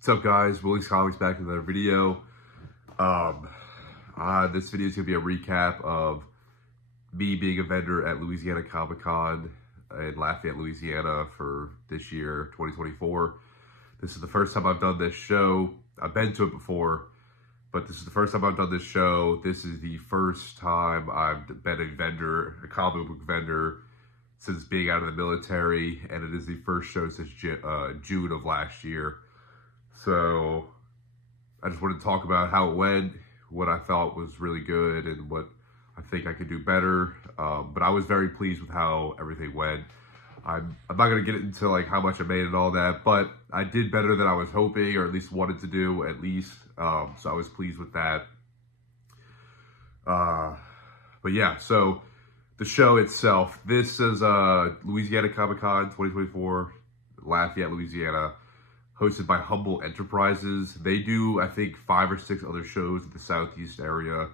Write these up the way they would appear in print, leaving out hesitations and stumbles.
What's up, guys? Willie's Comics back with another video. This video is going to be a recap of me being a vendor at Louisiana Comic-Con in Lafayette, Louisiana for this year, 2024. This is the first time I've done this show. I've been to it before, but this is the first time I've done this show. This is the first time I've been a vendor, a comic book vendor, since being out of the military, and it is the first show since June of last year. So I just wanted to talk about how it went, what I thought was really good, and what I think I could do better. But I was very pleased with how everything went. I'm not going to get into like how much I made and all that, but I did better than I was hoping, or at least wanted to do, at least. So I was pleased with that. But yeah, so the show itself, this is Louisiana Comic-Con 2024, Lafayette, Louisiana, hosted by Humble Enterprises. They do, I think, 5 or 6 other shows in the Southeast area.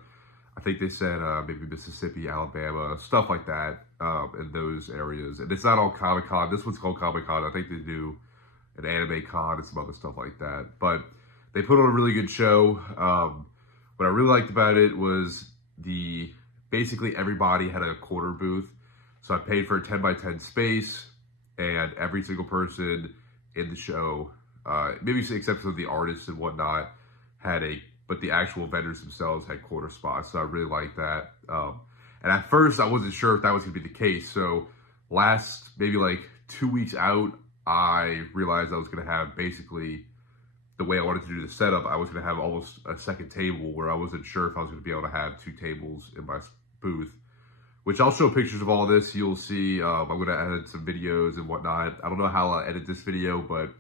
I think they said maybe Mississippi, Alabama, stuff like that in those areas. And it's not all Comic-Con. This one's called Comic-Con. I think they do an anime con and some other stuff like that. But they put on a really good show. What I really liked about it was basically everybody had a quarter booth. So I paid for a 10 by 10 space, and every single person in the show, maybe except for the artists and whatnot, but the actual vendors themselves had quarter spots. So I really liked that. And at first I wasn't sure if that was gonna be the case. So maybe like 2 weeks out, I realized I was gonna have basically the way I wanted to do the setup. I was gonna have almost a second table where I wasn't sure if I was gonna be able to have 2 tables in my booth, which I'll show pictures of all this. You'll see, I'm gonna edit some videos and whatnot. I don't know how I'll edit this video, but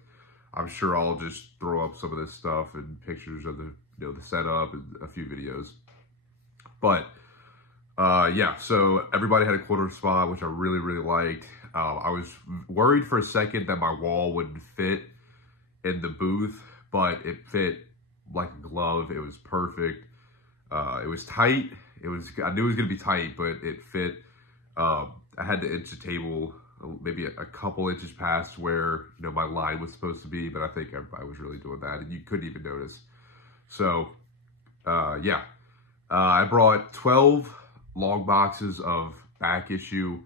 I'm sure I'll just throw up some of this stuff and pictures of the setup and a few videos. But yeah, so everybody had a quarter spot, which I really, really liked. I was worried for a second that my wall wouldn't fit in the booth, but it fit like a glove. It was perfect. It was tight. I knew it was gonna be tight, but it fit. I had to inch the table maybe a couple inches past where my line was supposed to be, but I think everybody was really doing that, and you couldn't even notice. So yeah, I brought 12 long boxes of back issue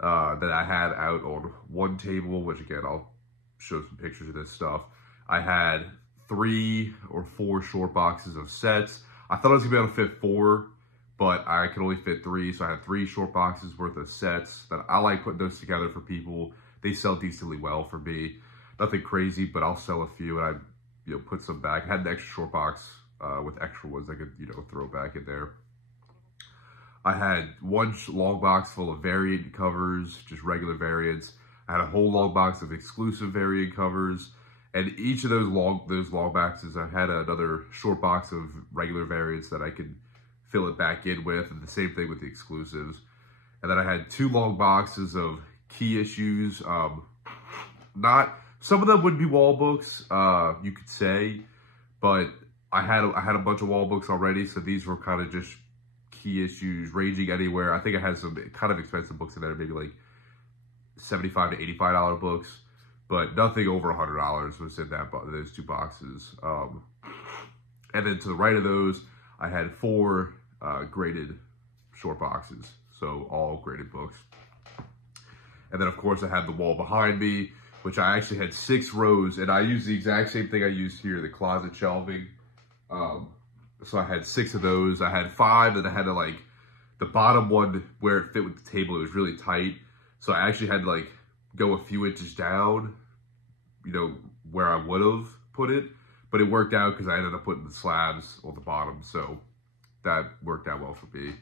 that I had out on one table, which again, I'll show some pictures of this stuff. I had 3 or 4 short boxes of sets. I thought I was gonna be able to fit 4, but I could only fit 3, so I had 3 short boxes worth of sets that I like putting those together for people. They sell decently well for me. Nothing crazy, but I'll sell a few, and I put some back. I had an extra short box with extra ones I could throw back in there. I had 1 long box full of variant covers, just regular variants. I had a whole long box of exclusive variant covers, and each of those long boxes, I had another short box of regular variants that I could fill it back in with, and the same thing with the exclusives. And then I had 2 long boxes of key issues. Some of them would be wall books, you could say, but I had a bunch of wall books already, so these were kind of just key issues ranging anywhere. I think I had some kind of expensive books in there, maybe like $75 to $85 books, but nothing over $100 was in those 2 boxes. And then to the right of those, I had 4 graded short boxes, so all graded books. And then of course I had the wall behind me, which I actually had 6 rows, and I used the exact same thing I used here, the closet shelving. So I had 6 of those. I had 5, and I had to the bottom one where it fit with the table, it was really tight. So I actually had to go a few inches down, where I would have put it, but it worked out because I ended up putting the slabs on the bottom. So that worked out well for me.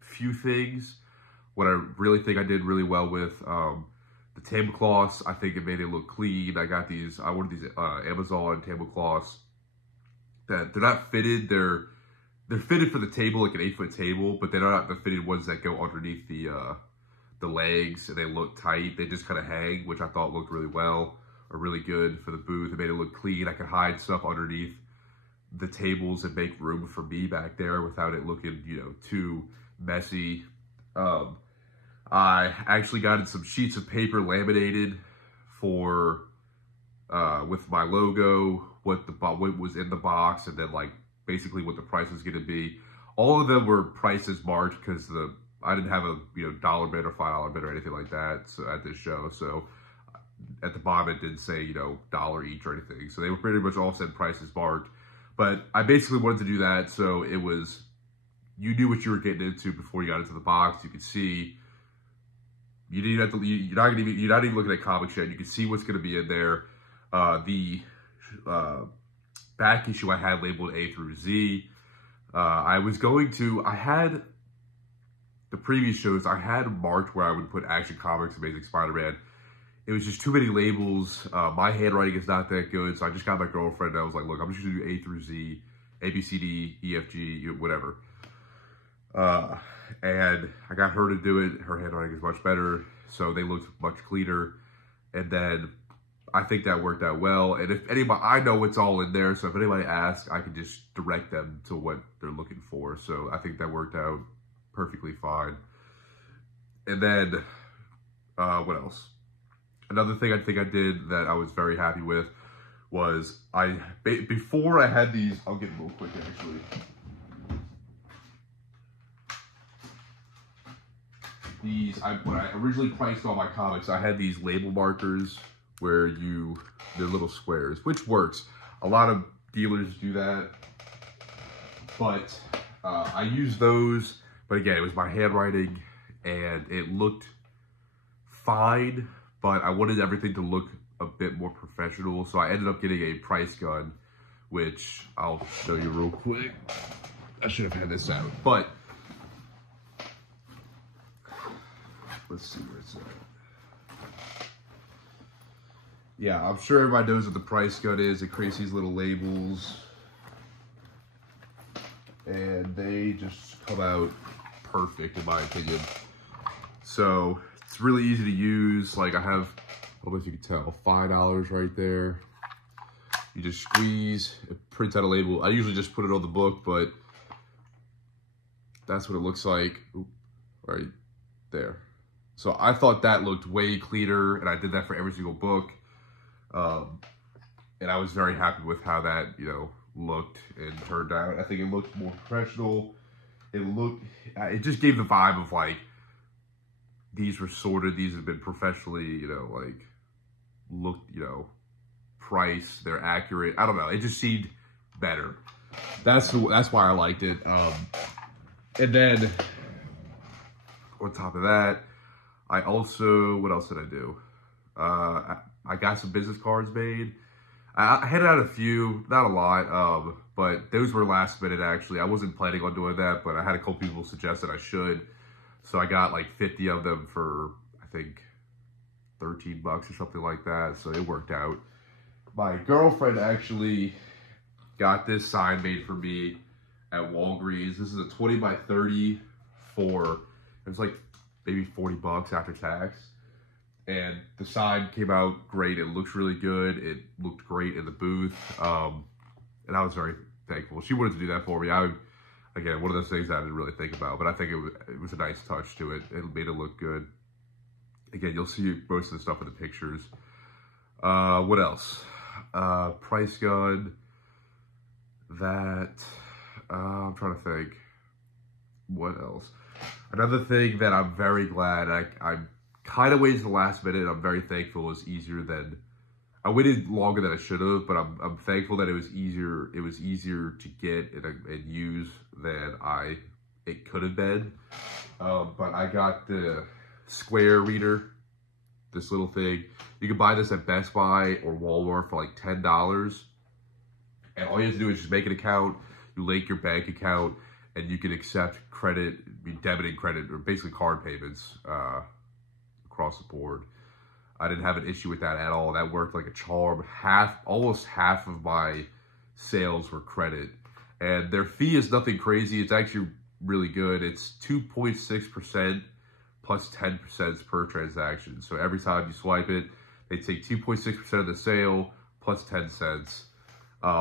Few things. What I really think I did really well with, the tablecloths, I think it made it look clean. I ordered these Amazon tablecloths that they're not fitted. They're fitted for the table, like an 8-foot table, but they're not the fitted ones that go underneath the legs, and they look tight. They just kind of hang, which I thought looked really well, or really good for the booth. It made it look clean. I could hide stuff underneath the tables and make room for me back there without it looking, too messy. I actually got some sheets of paper laminated for with my logo, what was in the box, and then like basically what the price was going to be. All of them were prices marked because I didn't have a dollar bid or $5 bid or anything like that at this show. So at the bottom it didn't say dollar each or anything. So they were pretty much all said prices marked. But I basically wanted to do that so it was, you knew what you were getting into before you got into the box. You could see. You didn't have to. You're not even looking at comics yet. You can see what's going to be in there. The back issue I had labeled A through Z. I had the previous shows, I had marked where I would put Action Comics, Amazing Spider-Man. It was just too many labels. My handwriting is not that good, so I just got my girlfriend and I was like, look, I'm just going to do A through Z, A, B, C, D, E, F, G, whatever. And I got her to do it. Her handwriting is much better, so they looked much cleaner. And then I think that worked out well. And if anybody, I know what's all in there, so if anybody asks, I can just direct them to what they're looking for. So I think that worked out perfectly fine. And then, what else? Another thing I think I did that I was very happy with was before I had these, I'll get them real quick actually. When I originally priced all my comics, I had these label markers where they're little squares, which works. A lot of dealers do that, but I used those. But again, it was my handwriting, and it looked fine, but I wanted everything to look a bit more professional, so I ended up getting a price gun, which I'll show you real quick. I should have had this out, but let's see where it's at. Yeah, I'm sure everybody knows what the price gun is. It creates these little labels, and they just come out perfect in my opinion. So it's really easy to use. Like I have, I don't know if you can tell, $5 right there. You just squeeze, it prints out a label. I usually just put it on the book, but that's what it looks like. Oop, right there. So I thought that looked way cleaner, and I did that for every single book. And I was very happy with how that, looked and turned out. I think it looked more professional. It just gave the vibe of like, these were sorted, these have been professionally, priced, they're accurate. I don't know, it just seemed better. That's why I liked it. And then on top of that, I also, what else did I do? I got some business cards made. I handed out a few, not a lot, but those were last minute actually. I wasn't planning on doing that, but I had a couple people suggest that I should. So I got like 50 of them for, I think, $13 or something like that. So it worked out. My girlfriend actually got this sign made for me at Walgreens. This is a 20 by 30 it was like maybe $40 after tax. And the sign came out great. It looks really good. It looked great in the booth. And I was very thankful. She wanted to do that for me. Again, one of those things I didn't really think about, but I think it was a nice touch to it. It made it look good. Again, you'll see most of the stuff in the pictures. What else? Price gun. That. I'm trying to think. What else? Another thing that I'm very glad I kind of waited to the last minute. I'm very thankful. Is easier than I waited longer than I should have, but I'm thankful that it was easier. It was easier to get and use than it could have been. But I got the Square reader, this little thing. You can buy this at Best Buy or Walmart for like $10. And all you have to do is just make an account. You link your bank account, and you can accept credit, debit and credit, or basically card payments across the board. I didn't have an issue with that at all. That worked like a charm. Almost half of my sales were credit. And their fee is nothing crazy. It's actually really good. It's 2.6% plus 10% per transaction. So every time you swipe it, they take 2.6% of the sale plus 10 cents,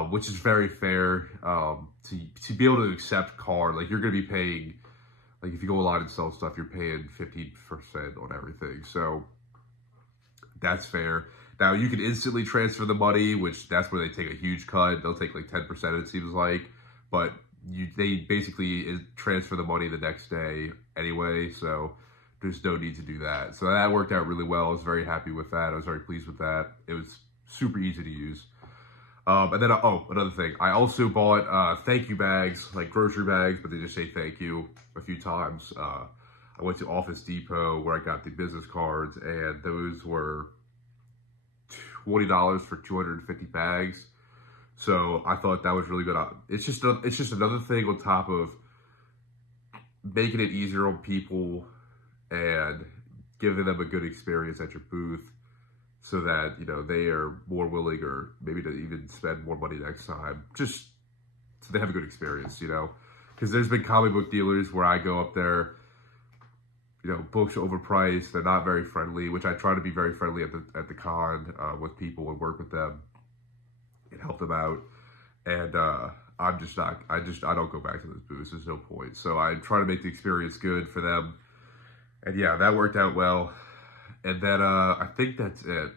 which is very fair. To be able to accept card, like you're going to be paying, like if you go online and sell stuff, you're paying 15% on everything. So that's fair. Now, you can instantly transfer the money, which that's where they take a huge cut. They'll take like 10%, it seems like. But they basically transfer the money the next day anyway, so there's no need to do that. So that worked out really well. I was very happy with that. I was very pleased with that. It was super easy to use. And then, another thing. I also bought thank you bags, like grocery bags, but they just say thank you a few times. I went to Office Depot where I got the business cards, and those were $20 for 250 bags. So I thought that was really good. It's just another thing on top of making it easier on people and giving them a good experience at your booth, so that, you know, they are more willing, or maybe to even spend more money next time, just so they have a good experience, you know. Because there's been comic book dealers where I go up there, you know, books are overpriced, they're not very friendly, which I try to be very friendly at the con with people and work with them and help them out. And I don't go back to those booths. There's no point. So I try to make the experience good for them. And yeah, that worked out well. And then I think that's it.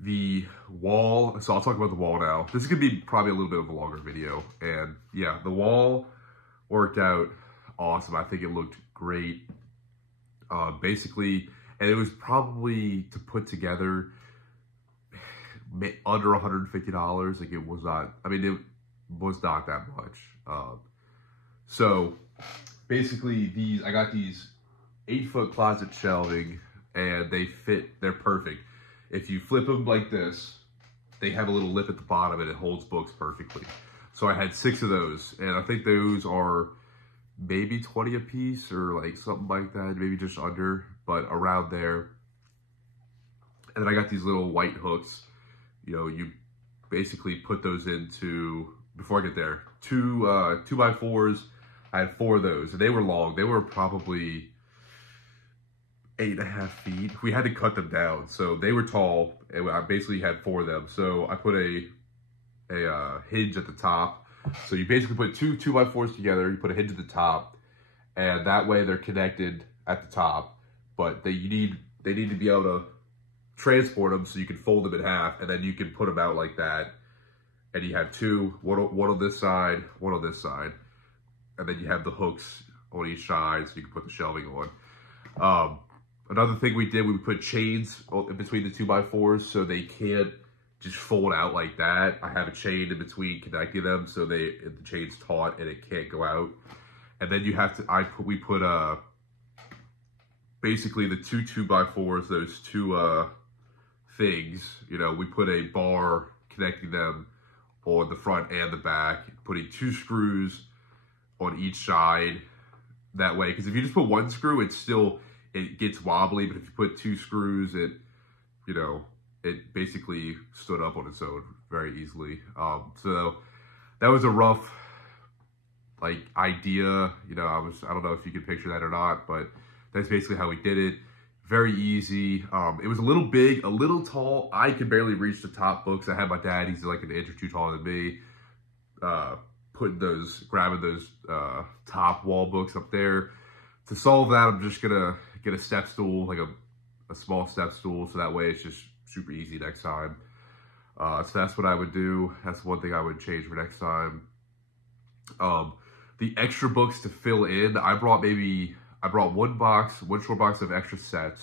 The wall, so I'll talk about the wall now. This is gonna be probably a little bit of a longer video. And yeah, the wall worked out awesome. I think it looked great. Basically, and it was probably, to put together, under $150. Like, it was not, I mean, it was not that much. So basically, I got these 8-foot closet shelving, and they're perfect. If you flip them like this, they have a little lip at the bottom, and it holds books perfectly. So I had 6 of those, and I think those are maybe 20 a piece, or like something like that, maybe just under, but around there. And then I got these little white hooks. You know, you basically put those into, before I get there, 2x4s. I had 4 of those, and they were long. They were probably 8.5 feet. We had to cut them down, so they were tall, and I basically had 4 of them. So I put a hinge at the top. So you basically put 2 2x4s together, you put a hinge at the top, and that way they're connected at the top, but they need to be able to transport them, so you can fold them in half, and then you can put them out like that, and you have 2, one on this side, one on this side, and then you have the hooks on each side, so you can put the shelving on. Another thing we did, we put chains in between the 2x4s, so they can't just fold out like that. I have a chain in between connecting them, so the chain's taut and it can't go out. And then you have to, we put basically the 2 2x4s, those 2 things, you know, we put a bar connecting them on the front and the back, putting 2 screws on each side. That way, because if you just put 1 screw, it gets wobbly, but if you put 2 screws, you know, it basically stood up on its own very easily. So that was a rough, like, idea. You know, I don't know if you can picture that or not, but that's basically how we did it. Very easy. It was a little big, a little tall. I could barely reach the top books. I had my dad, he's like an inch or 2 taller than me, grabbing those top wall books up there. To solve that, I'm just gonna get a step stool, like a small step stool, so that way it's just super easy next time. So that's what I would do. That's one thing I would change for next time. The extra books to fill in, I brought one short box of extra sets.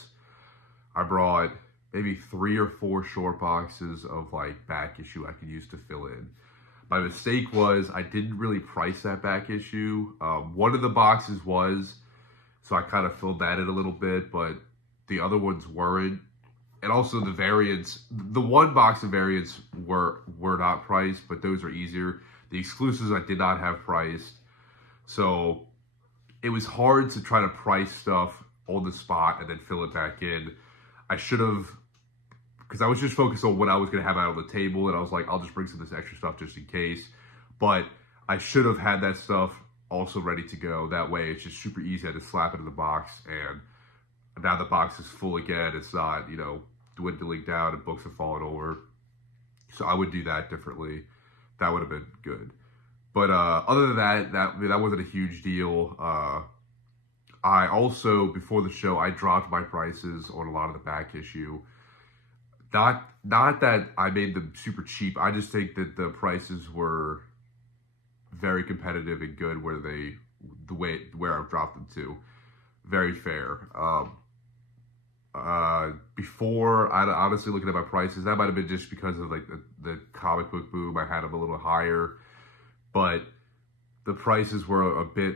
I brought maybe 3 or 4 short boxes of like back issue I could use to fill in. My mistake was I didn't really price that back issue. One of the boxes was, so I kind of filled that in a little bit, but the other ones weren't. And also the variants, the 1 box of variants were not priced, but those are easier. The exclusives I did not have priced. So it was hard to try to price stuff on the spot and then fill it back in. I should have, because I was just focused on what I was going to have out on the table, and I was like, I'll just bring some of this extra stuff just in case. But I should have had that stuff also ready to go. That way it's just super easy. I just slap it in the box, and now the box is full again. It's not, you know, dwindling down and books are falling over. So I would do that differently. That would have been good. But other than that wasn't a huge deal. I also, before the show, I dropped my prices on a lot of the back issue. Not that I made them super cheap. I just think that the prices were very competitive and good where I've dropped them to. Very fair. Before, I honestly looking at my prices, that might have been just because of like the comic book boom. I had them a little higher, but the prices were a bit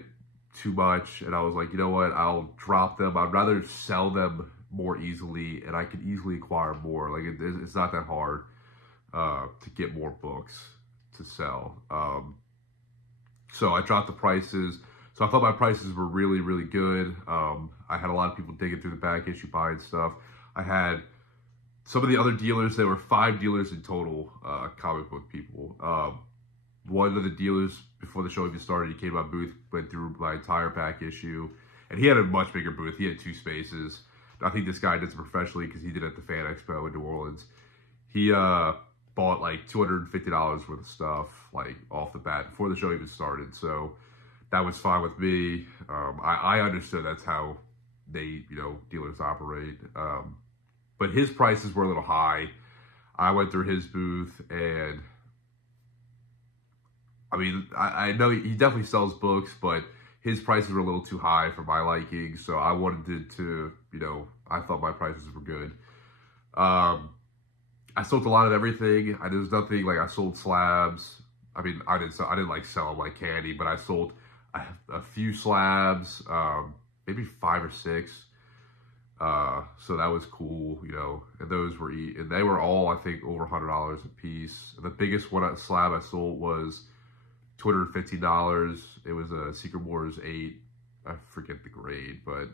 too much, and I was like, you know what, I'll drop them. I'd rather sell them more easily, and I could easily acquire more. Like it's not that hard to get more books to sell. So I dropped the prices. So I thought my prices were really, really good. I had a lot of people digging through the back issue buying stuff. I had some of the other dealers. There were 5 dealers in total, comic book people. One of the dealers, before the show even started, he came to my booth, went through my entire back issue. And he had a much bigger booth. He had 2 spaces. I think this guy did it professionally because he did it at the Fan Expo in New Orleans. He bought like $250 worth of stuff, like off the bat, before the show even started. So that was fine with me. I understood that's how they, dealers operate. But his prices were a little high. I went through his booth, and I mean, I know he definitely sells books, but his prices were a little too high for my liking. So I wanted to, I thought my prices were good. I sold a lot of everything. There's nothing like I sold slabs. I mean, I didn't like sell them like candy, but I sold a few slabs, maybe 5 or 6. So that was cool, and and they were all, I think, over $100 a piece. The biggest slab I sold was $250. It was a Secret Wars 8. I forget the grade, but I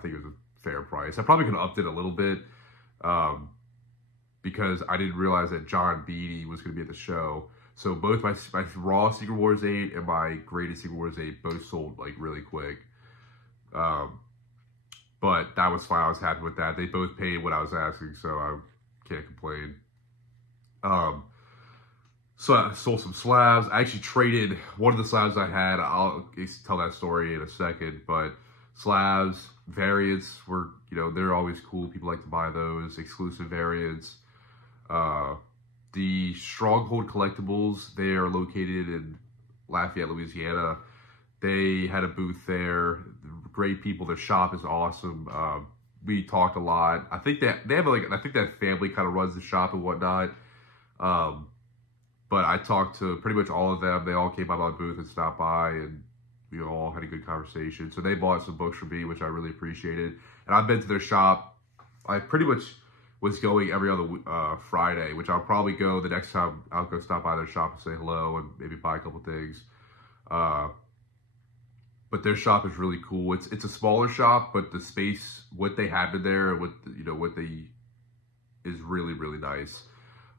think it was a fair price. I probably could have upped it a little bit, because I didn't realize that John Beatty was going to be at the show. So both my raw Secret Wars 8 and my graded Secret Wars 8 both sold like really quick. But that was fine. I was happy with that. They both paid what I was asking, so I can't complain. So I sold some slabs. I actually traded one of the slabs I had. I'll tell that story in a second. But slabs, variants were, they're always cool. People like to buy those. Exclusive variants. The Stronghold Collectibles, they are located in Lafayette, Louisiana. They had a booth there. Great people. Their shop is awesome. We talked a lot. I think that I think that family kind of runs the shop and whatnot. But I talked to pretty much all of them. They all came by my booth and stopped by, and we all had a good conversation. So they bought some books from me, which I really appreciated. And I've been to their shop. I pretty much was going every other Friday, which I'll probably go the next time. I'll go stop by their shop and say hello and maybe buy a couple things. But their shop is really cool. It's a smaller shop, but the space, what they have in there, is really, really nice.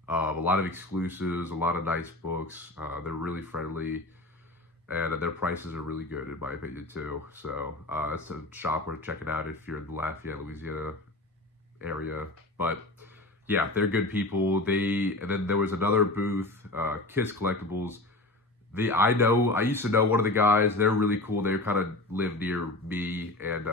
A lot of exclusives, a lot of nice books. They're really friendly, and their prices are really good in my opinion too. So it's a shop worth checking out if you're in the Lafayette, Louisiana area. But yeah, they're good people. And then there was another booth, Kiss Collectibles. I used to know one of the guys. They're really cool. They kind of live near me, and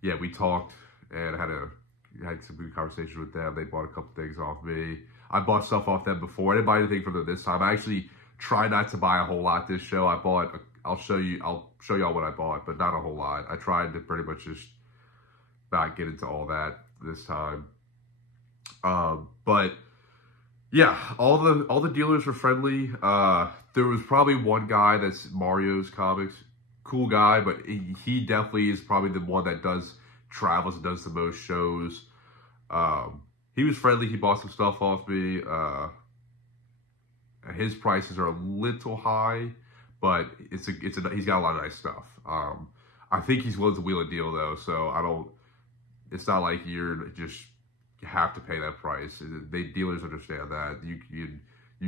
yeah, we talked and had some good conversations with them. They bought a couple things off me. I bought stuff off them before. I didn't buy anything from them this time. I actually try not to buy a whole lot this show. I'll show y'all what I bought, but not a whole lot. I tried to pretty much just not get into all that this time. But yeah, all the dealers were friendly. There was probably one guy that's Mario's Comics, cool guy, but he definitely is probably the one that travels and does the most shows. He was friendly. He bought some stuff off me. His prices are a little high, but he's got a lot of nice stuff. I think he's willing to wheel a deal though, so it's not like you have to pay that price. Dealers understand that. You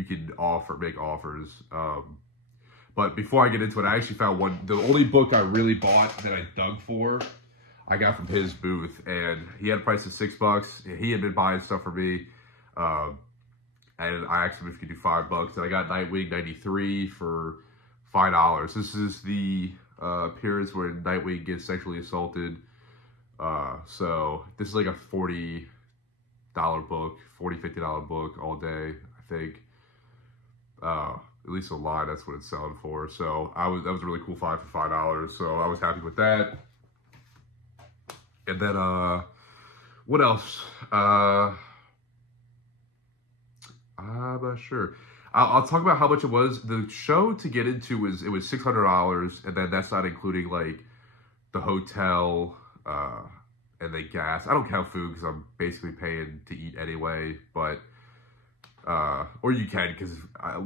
can make offers. But before I get into it, I actually found the only book I really bought that I dug for, I got from his booth, and he had a price of $6. He had been buying stuff for me, and I asked him if he could do $5, and I got Nightwing 93 for $5. This is the appearance where Nightwing gets sexually assaulted. So this is like a 40 book, $40, $50 book all day, I think. At least online, that's what it's selling for. So that was a really cool find for $5. So I was happy with that. And then what else? I'm not sure. I'll talk about how much it was. The show to get into was $600, and then that's not including like the hotel and the gas. I don't count food because I'm basically paying to eat anyway. But or you can, because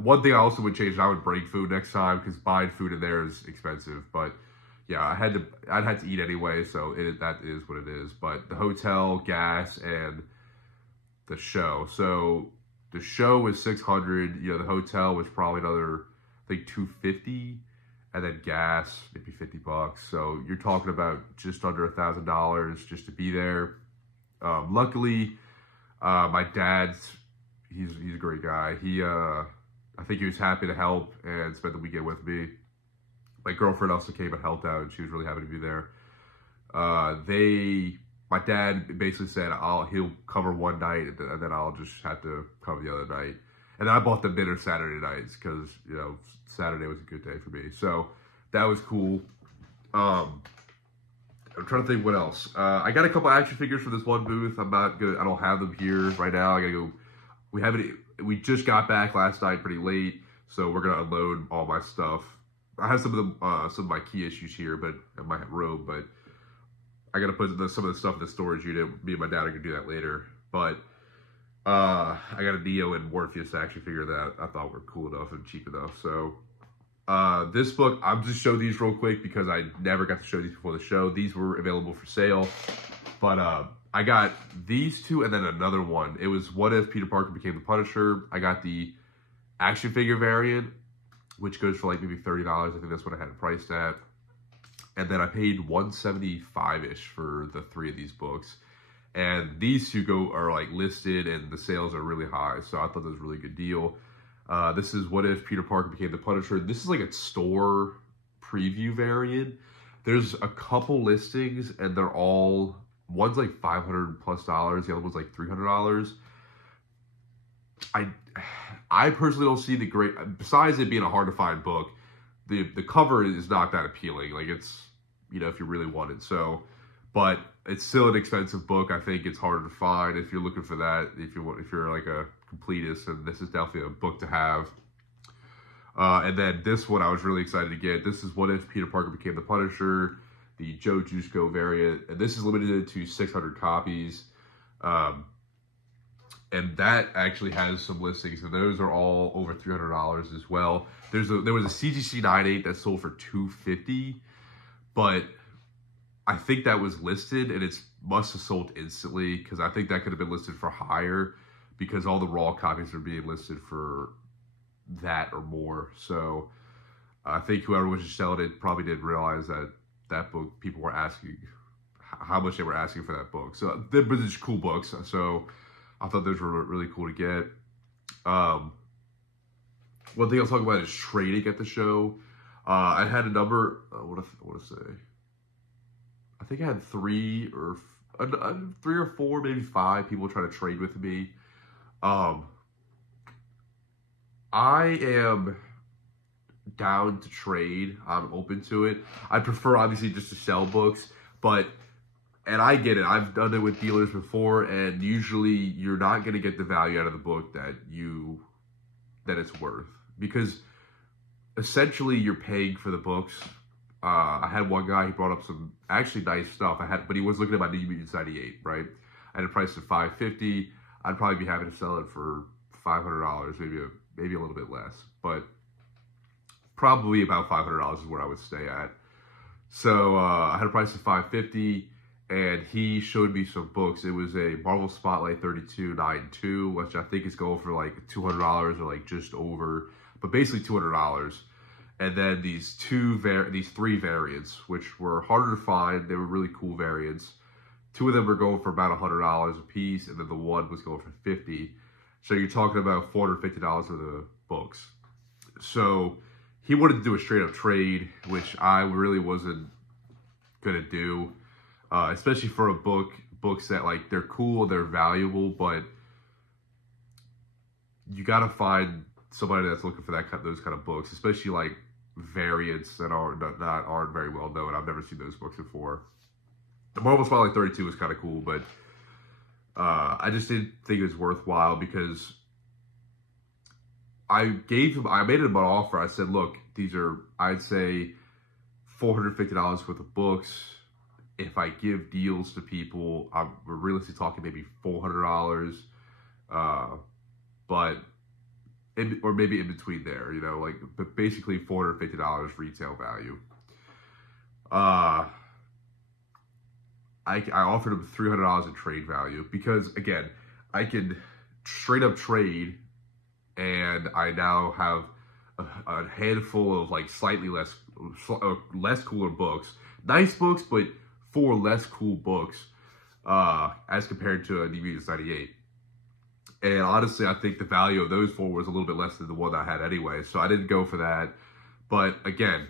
one thing I also would change is I would bring food next time, because buying food in there is expensive. But yeah, I'd had to eat anyway, so that is what it is. But the hotel, gas, and the show. So the show was $600. You know, the hotel was probably another, I think, $250, and then gas maybe $50. So you're talking about just under $1,000 just to be there. Luckily, my dad's he's a great guy. I think he was happy to help and spend the weekend with me. My girlfriend also came and helped out, and she was really happy to be there. My dad basically said he'll cover one night, and then I'll just have to cover the other night. And then I bought them dinner Saturday nights, because, you know, Saturday was a good day for me. So that was cool. I'm trying to think what else. I got a couple action figures for this one booth. I don't have them here right now. I gotta go. We just got back last night pretty late, so we're gonna unload all my stuff. I have some of my key issues here, but in my room, but I gotta put some of the stuff in the storage unit. Me and my dad are gonna do that later. But I got a Neo and Morpheus action figure that I thought were cool enough and cheap enough. So this book, I'm just showing these real quick because I never got to show these before the show. These were available for sale, but I got these two and then another one. It was What If Peter Parker Became the Punisher. I got the action figure variant, which goes for like maybe $30. I think that's what I had it priced at. And then I paid $175-ish for the 3 of these books. And these two are like listed, and the sales are really high. So I thought that was a really good deal. This is What If Peter Parker Became the Punisher. This is like a store preview variant. There's a couple listings, and they're all, one's like $500+, the other one's like $300. I personally don't see the great, besides it being a hard to find book, the cover is not that appealing. Like, it's, you know, if you really want it. So, but it's still an expensive book. I think it's harder to find if you're looking for that. If you're like a completist, and this is definitely a book to have. And then this one I was really excited to get. This is What If Peter Parker Became the Punisher, the Joe Jusko variant, and this is limited to 600 copies. And that actually has some listings, and those are all over $300 as well. There was a CGC 9.8 that sold for $250, but I think that was listed, and it must have sold instantly, because I think that could have been listed for higher, because all the raw copies are being listed for that or more. So I think whoever was just selling it probably didn't realize that book, people were asking how much they were asking for that book. So they're just cool books. So I thought those were really cool to get. One thing I'll talk about is trading at the show. I had a number, what I want to say, I think I had three or four, maybe 5 people trying to trade with me. I am down to trade. I'm open to it. I prefer, obviously, just to sell books, and I get it. I've done it with dealers before, and usually you're not going to get the value out of the book that it's worth, because essentially you're paying for the books. I had one guy, he brought up some actually nice stuff. But he was looking at my New Mutants 98, right? I had a price of $550. I'd probably be happy to sell it for $500, maybe a little bit less, but probably about $500 is where I would stay at. So I had a price of $550, and he showed me some books. It was a Marvel Spotlight 3292, which I think is going for like $200 or like just over, but basically $200. And then these 3 variants, which were harder to find. They were really cool variants. 2 of them were going for about $100 a piece, and then the one was going for $50. So you're talking about $450 for the books. So he wanted to do a straight up trade, which I really wasn't gonna do, especially for a book books that, like, they're cool, they're valuable, but you got to find somebody that's looking for those kind of books, especially like variants that aren't very well known. I've never seen those books before. The Marvel Spotlight 32 was kind of cool, but I just didn't think it was worthwhile because I made him an offer. I said, look, these are, I'd say, $450 worth of books. If I give deals to people, we're realistically talking maybe $400, or maybe in between there, you know, like, but basically $450 retail value. I offered him $300 in trade value because, again, I can straight up trade, and I now have a handful of, like, slightly less cooler books. Nice books, but 4 less cool books as compared to a New Mutants 98. And honestly, I think the value of those 4 was a little bit less than the one I had anyway, so I didn't go for that. But again,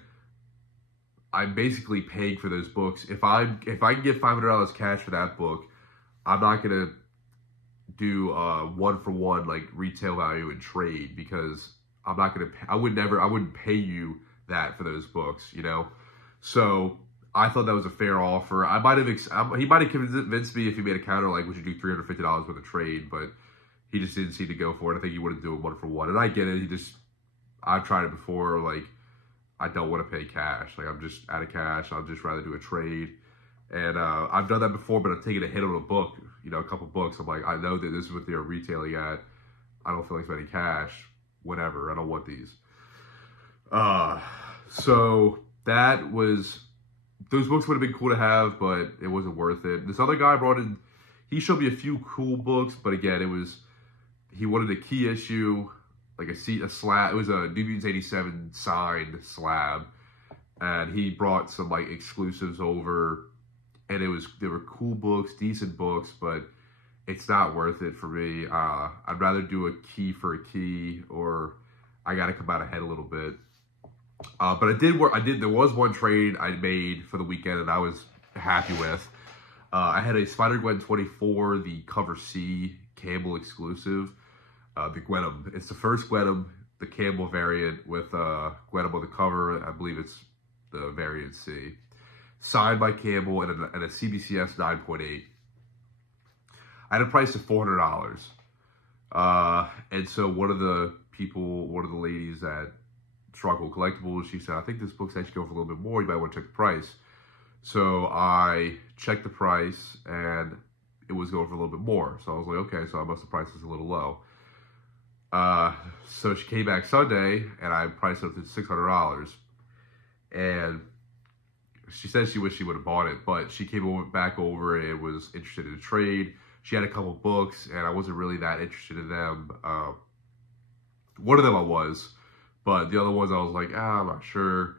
I'm basically paying for those books. If I can get $500 cash for that book, I'm not gonna do 1-for-1 like retail value and trade, because I'm not gonna. I wouldn't pay you that for those books, you know. So I thought that was a fair offer. He might have convinced me if he made a counter like, would you do $350 worth of trade, but he just didn't seem to go for it. I think he wouldn't do a 1-for-1, and I get it. I've tried it before. Like, I don't want to pay cash. Like, I'm just out of cash. I'd just rather do a trade. And I've done that before, but I've taken a hit on a book, you know, a couple books. I'm like, I know that this is what they're retailing at. I don't feel like spending cash. Whatever. I don't want these. So that was, those books would have been cool to have, but it wasn't worth it. This other guy brought in, he showed me a few cool books, but again, he wanted a key issue, like a slab. It was a New Mutants 87 signed slab, and he brought some like exclusives over, and they were cool books, decent books, but it's not worth it for me. I'd rather do a key for a key, or I got to come out ahead a little bit. But there was one trade I made for the weekend, and I was happy with. I had a Spider-Gwen 24, the cover C Campbell exclusive. The Gwenum. It's the first Gwenum, the Campbell variant with Gwenum on the cover. I believe it's the variant C. Signed by Campbell and a CBCS 9.8. I had a price of $400. And so one of the ladies at Struggle Collectibles, she said, I think this book's actually going for a little bit more. You might want to check the price. So I checked the price, and it was going for a little bit more. So I was like, okay, so I must have priced this a little low. So she came back Sunday, and I priced it up to $600. And she said she wished she would have bought it, but she came back over and was interested in a trade. She had a couple books, and I wasn't really that interested in them. One of them I was, but the other ones I was like, I'm not sure.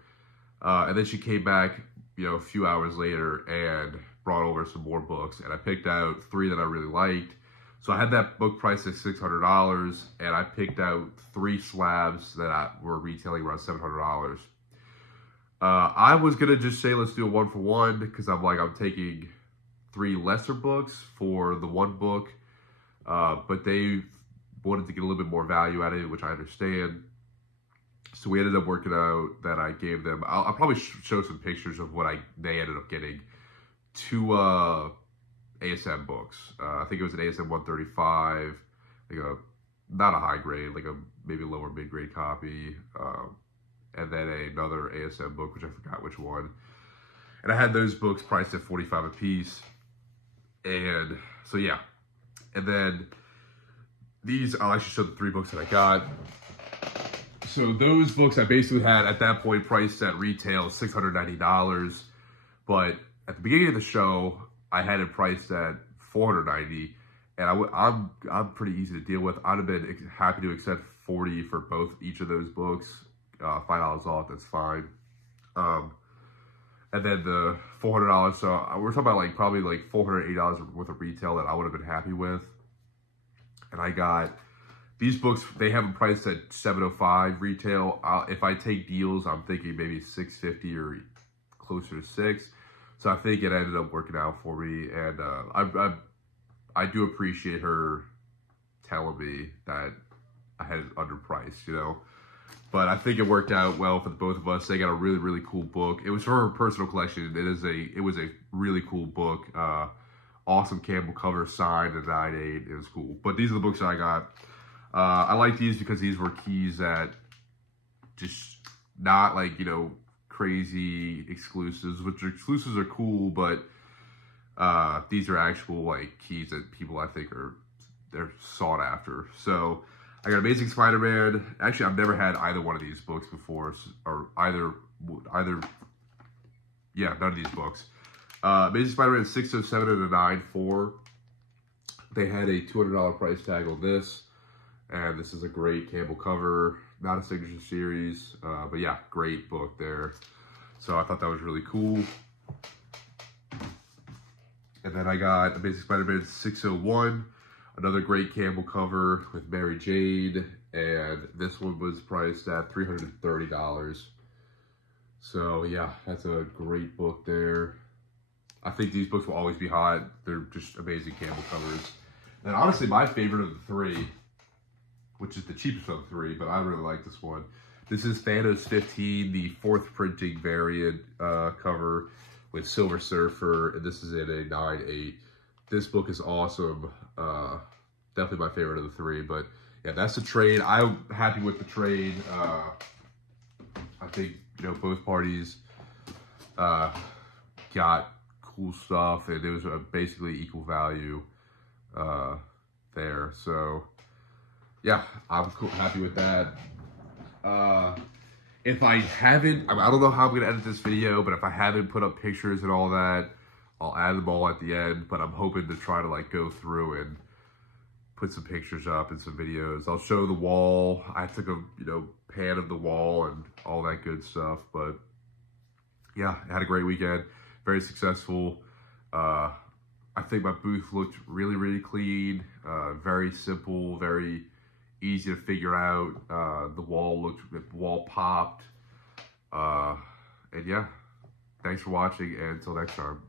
And then she came back, you know, a few hours later and brought over some more books, and I picked out 3 that I really liked. So I had that book priced at $600, and I picked out 3 slabs that were retailing around $700. I was going to just say, let's do a 1-for-1, because I'm taking 3 lesser books for the one book, but they wanted to get a little bit more value out of it, which I understand. So we ended up working out that I gave them, I'll probably show some pictures of what they ended up getting, 2 ASM books. I think it was an ASM 135, like not a high grade, like maybe a lower mid grade copy, and then another ASM book, which I forgot which one. And I had those books priced at $45 a piece. And so yeah, and then these, I'll actually show the 3 books that I got. So those books I basically had at that point priced at retail $690, but at the beginning of the show, I had it priced at $490, and I'm pretty easy to deal with. I'd have been happy to accept $40 for each of those books, $5 off. That's fine. And then the $400. So we're talking about probably $480 worth of retail that I would have been happy with. And I got these books. They have them priced at $705 retail. If I take deals, I'm thinking maybe $650 or closer to $6. So I think it ended up working out for me, and I do appreciate her telling me that I had it underpriced, you know. But I think it worked out well for the both of us. They got a really, really cool book. It was for her personal collection. It was a really cool book. Awesome Campbell cover, signed a 9/8. It was cool. But these are the books that I got. I like these because these were keys that just not like, you know, crazy exclusives, which exclusives are cool, but these are actual like keys that people I think they're sought after. So I got Amazing Spider-Man. Actually, I've never had either one of these books before, or yeah, none of these books. Amazing Spider-Man 607 and a 9.4. They had a $200 price tag on this, and this is a great Campbell cover. Not a signature series, but yeah, great book there. So I thought that was really cool. And then I got Amazing Spider-Man 601, another great Campbell cover with Mary Jane, and this one was priced at $330. So yeah, that's a great book there. I think these books will always be hot. They're just amazing Campbell covers. And honestly, my favorite of the three, which is the cheapest of the three, but I really like this one. This is Thanos 15, the 4th printing variant cover with Silver Surfer, and this is in a 9/8. This book is awesome. Definitely my favorite of the three, but yeah, that's the trade. I'm happy with the trade. I think, you know, both parties got cool stuff, and it was basically equal value there. So yeah, I'm happy with that. If I haven't, I don't know how I'm gonna edit this video, but if I haven't put up pictures and all that, I'll add them all at the end. But I'm hoping to try to like go through and put some pictures up and some videos. I'll show the wall. I took a, you know, pan of the wall and all that good stuff. But yeah, I had a great weekend. Very successful. I think my booth looked really, really clean. Very simple, very easy to figure out. The wall popped. And yeah, thanks for watching, and until next time.